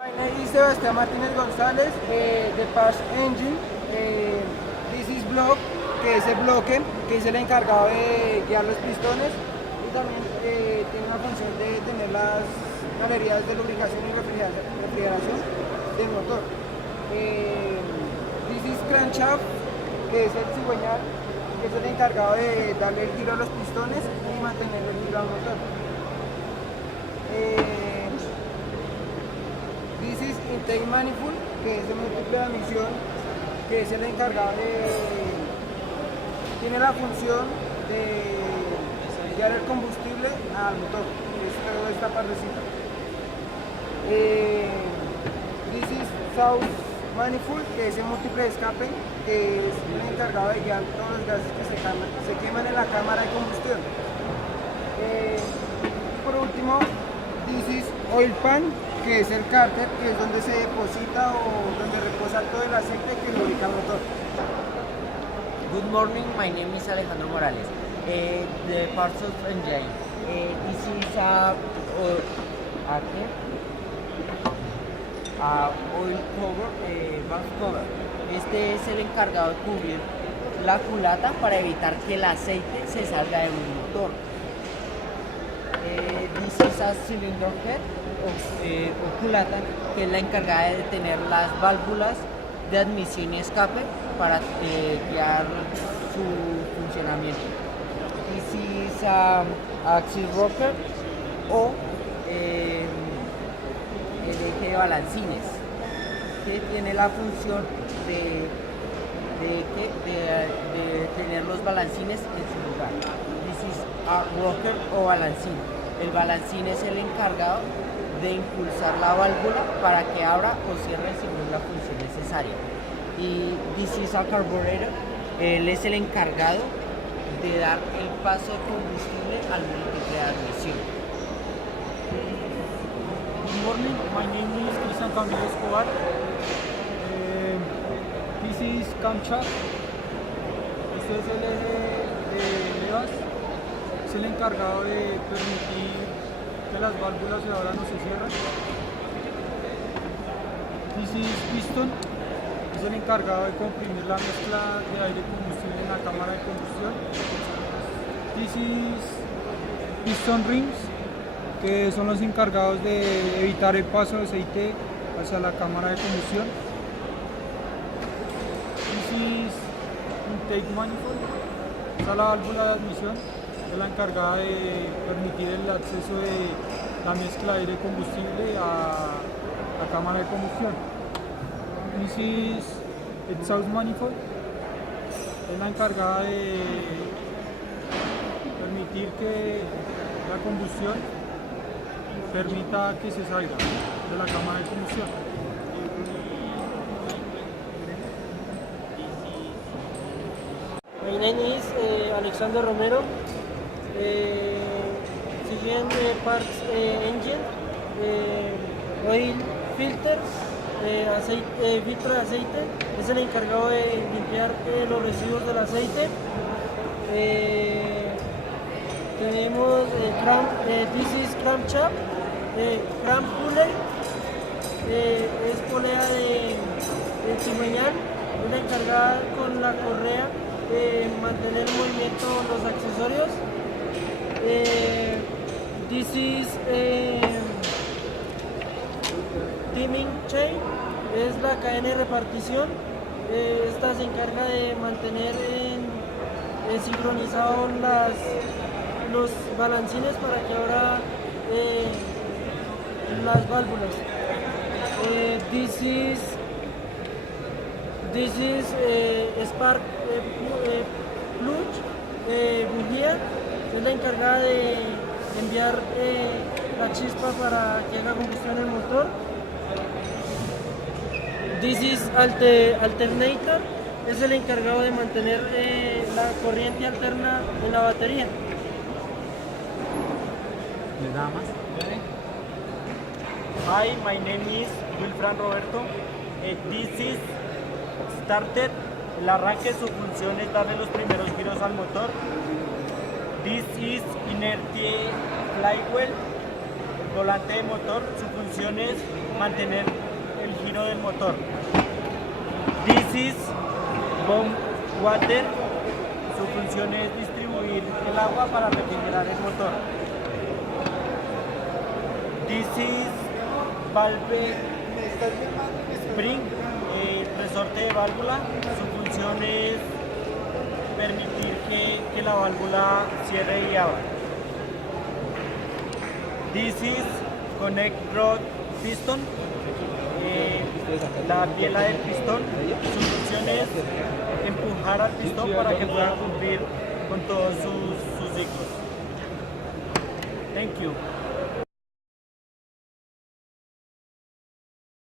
My name is Sebastián Martínez González, de Parts Engine. This is block, que es el bloque, que es el encargado de guiar los pistones y también tiene una función de tener las galerías de lubricación y refrigeración del motor. This is crankshaft, que es el cigüeñal, que es el encargado de darle el giro a los pistones y mantener el giro al motor. This is intake manifold, que es el múltiple de admisión, que es el encargado tiene la función de enviar el combustible al motor, que es toda esta partecita. This is exhaust manifold, que es el múltiple de escape, que es el encargado de guiar todos los gases que se queman en la cámara de combustión. Por último, this is oil pan, que es el cárter, que es donde se deposita o donde reposa todo el aceite que lubrica el motor. Good morning, my name is Alejandro Morales, the Parts of Engine. This is a oil cover, valve cover. Este es el encargado de cubrir la culata para evitar que el aceite se salga del motor. This is a cylinder head o culata, que es la encargada de tener las válvulas de admisión y escape para guiar su funcionamiento. This is axis rocker o el eje de balancines, que tiene la función de tener los balancines en su lugar. This is a rocker o balancín. El balancín es el encargado de impulsar la válvula para que abra o cierre según la función necesaria. Y this is a carburetor. Él es el encargado de dar el paso de combustible al múltiple de admisión. Good morning, my name is Cristian Camilo Escobar. This is camshaft. Este es el eje de levas. Es el encargado de permitir que las válvulas se abran o se cierran. This is piston. Es el encargado de comprimir la mezcla de aire y combustible en la cámara de combustión. This is piston rings, que son los encargados de evitar el paso de aceite hacia la cámara de combustión. This is intake manifold, esta es la válvula de admisión, es la encargada de permitir el acceso de la mezcla de aire y combustible a la cámara de combustión. This is exhaust manifold, es la encargada de permitir que la combustión permita que se salga de la cámara de combustión. My name is Alexander Romero. Siguiendo Parts Engine, oil filter, filtro de aceite, es el encargado de limpiar los residuos del aceite. Tenemos this is crankshaft, crank pulley, es polea de cigüeñal, es la encargada con la correa de mantener en movimiento los accesorios. This is timing chain, es la cadena de repartición. Esta se encarga de mantener sincronizados los balancines para que abra las válvulas. This is spark plug, bujía, es la encargada de enviar la chispa para que haga combustión en el motor. This is alternator, es el encargado de mantener la corriente alterna en la batería. Nada más. Hi, my name is Wilfran Roberto. This is starter. El arranque, su función es darle los primeros giros al motor. This is inertia flywheel. El volante de motor, su función es mantener el giro del motor. This is bomb water, su función es distribuir el agua para refrigerar el motor. This is valve spring, resorte de válvula, su función es permitir que la válvula cierre y abra. This is connect rod piston, la biela del pistón, su función es empujar al pistón para que pueda cumplir con todos sus ciclos. Thank you.